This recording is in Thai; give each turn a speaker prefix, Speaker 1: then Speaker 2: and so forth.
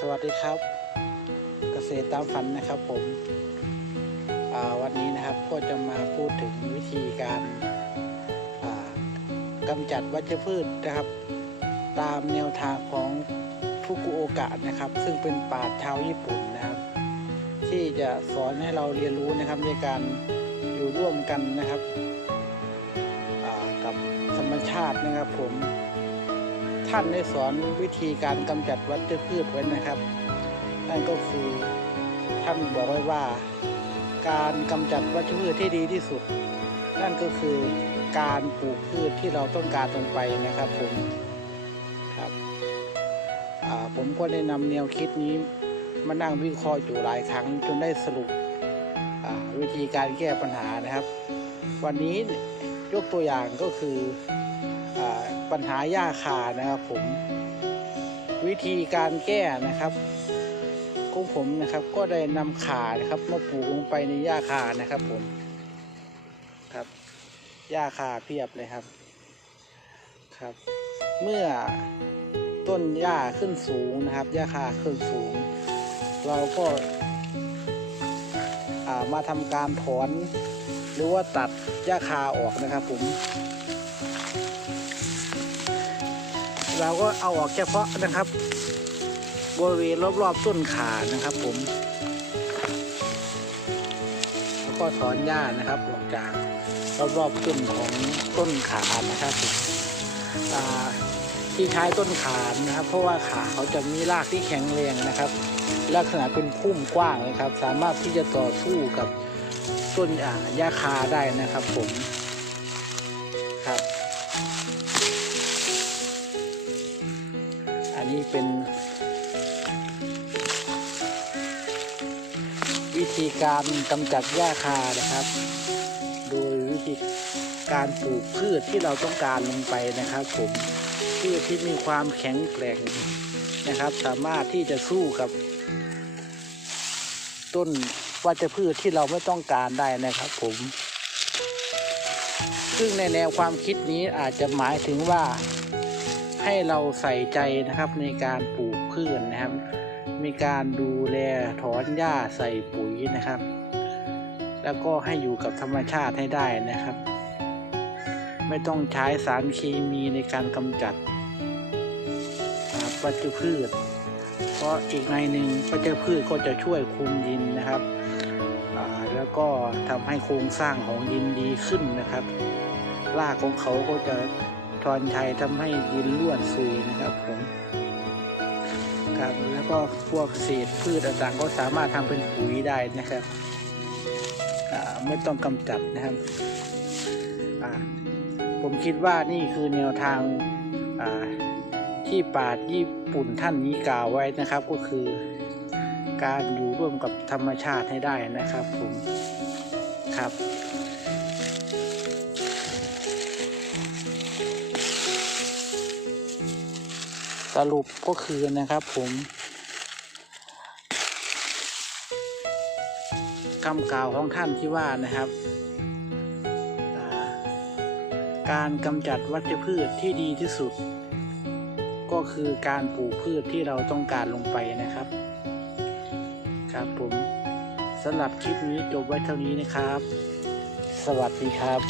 Speaker 1: สวัสดีครับ เกษตรตามฝันนะครับผมวันนี้นะครับก็จะมาพูดถึงวิธีการอ่ากำจัดวัชพืชนะครับ ตามแนวทางของฟุกุโอกะนะครับ ซึ่งเป็นปราชาวญี่ปุ่นนะครับ ที่จะสอนให้เราเรียนรู้นะครับในการอยู่ร่วมกันนะครับกับธรรมชาตินะครับผม ท่านได้สอนวิธีการกำจัดวัชพืชไว้นะครับ นั่นก็คือท่านบอกไว้ว่า การกำจัดวัชพืชที่ดีที่สุด นั่นก็คือการปลูกพืชที่เราต้องการลงไปนะครับผมครับผมก็ได้นำแนวคิดนี้มานั่งวิเคราะห์อยู่หลายครั้งจนได้สรุปวิธีการแก้ปัญหานะครับ วันนี้ยกตัวอย่างก็คืออ ปัญหาหญ้าคานะครับผม วิธีการแก้นะครับของผมนะครับ ก็ได้นำขานะครับมาปลูกลงไปในหญ้าคานะครับผมครับหญ้าคาเพียบเลยครับครับ เมื่อต้นหญ้าขึ้นสูงนะครับหญ้าคาขึ้นสูง เราก็ามาทำการถอน หรือว่าตัดหญ้าคาออกนะครับผม เราก็เอาออกเฉพาะนะครับบริเวณรอบๆต้นขานะครับ ผมแล้วก็ถอนหญ้านะครับออกจากรอบๆต้นของต้นขานะครับผมที่ใช้ต้นขานะครับ เพราะว่าขาเขาจะมีรากที่แข็งแรงนะครับ ลักษณะเป็นพุ่มกว้างนะครับ สามารถที่จะต่อสู้กับต้นอ่าหญ้าคาได้นะครับ ผม นนี้เป็นวิธีการกำจัดหญ้าคานะครับ โดยวิธีการปลูกพืชที่เราต้องการลงไปนะครับ ผมพืชที่มีความแข็งแกร่งนะครับ สามารถที่จะสู้กับ ต้นวัชพืชที่เราไม่ต้องการได้นะครับ ผม ซึ่งในแนวความคิดนี้อาจจะหมายถึงว่า ให้เราใส่ใจนะครับในการปลูกพืชนะครับ มีการดูแลถอนหญ้าใส่ปุ๋ยนะครับ แล้วก็ให้อยู่กับธรรมชาติให้ได้นะครับ ไม่ต้องใช้สารเคมีในการกำจัดอ่าวัชพืช เพราะอีกในหนึ่งวัชพืชก็จะช่วยคุมดินนะครับแล้วก็ทำให้โครงสร้างของดินดีขึ้นนะครับรากของเขาก็จะ ทอนชัยทำให้ดินร่วนซุยนะครับผมครับแล้วก็พวกเศษพืชต่างๆก็สามารถทำเป็นปุ๋ยได้นะครับไม่ต้องกำจัดนะครับผมคิดว่านี่คือแนวทางที่ปราชญ์ญี่ปุ่นท่านนี้กล่าวไว้นะครับก็คือการอยู่ร่วมกับธรรมชาติให้ได้นะครับผมครับ สรุปก็คือนะครับผมคำกล่าวของท่านที่ว่านะครับ การกำจัดวัชพืชที่ดีที่สุด ก็คือการปลูกพืชที่เราต้องการลงไปนะครับ ครับผมสำหรับคลิปนี้จบไว้เท่านี้นะครับ สวัสดีครับ